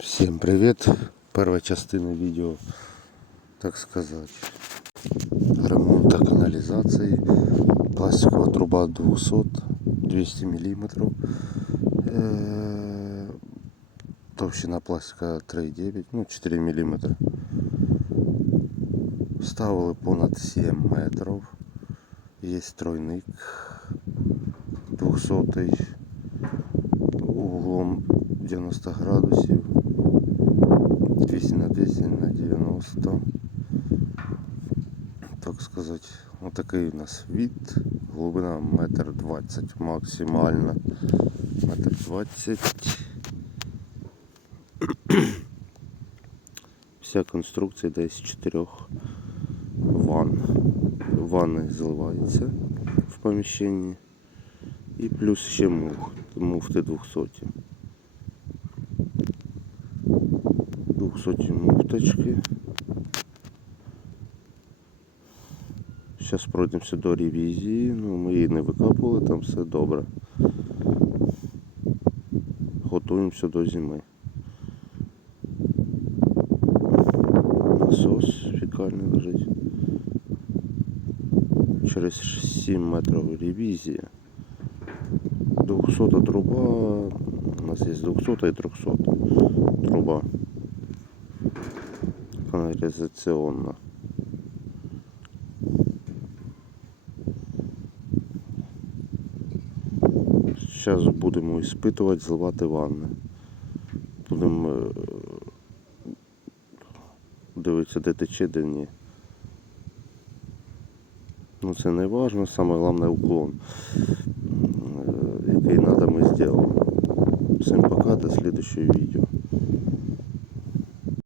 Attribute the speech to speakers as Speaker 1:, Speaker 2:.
Speaker 1: Всем привет! Первая частина відео, так сказати, ремонта каналізації. Пластикова труба 200, 200 мм. Е, Товщина пластика 3,9, ну 4 мм. Ставили понад 7 метрів. Є тройник 200 углом 90 градусів. Сказати, отакий у нас від. Глибина метр двадцять максимально. Метр двадцять. Вся конструкція десь чотирьох ванн. Ванни зливаються в поміщенні. І плюс ще мух, муфти 200. 200 муфточки. Зараз пройдемося до ревізії. Ну, ми її не викапували, там все добре. Готуємося до зими. Насос фекальний лежить. Через 7 метрів ревізія. 200 труба. У нас є 200 і 300 труба. Канализационна. Зараз будемо іспитувати, зливати ванни. Будемо е, дивитися, де тече, де ні. Ну це не важно, саме головне уклон, е, який треба, ми зробимо. Всім пока, до слідчого відео.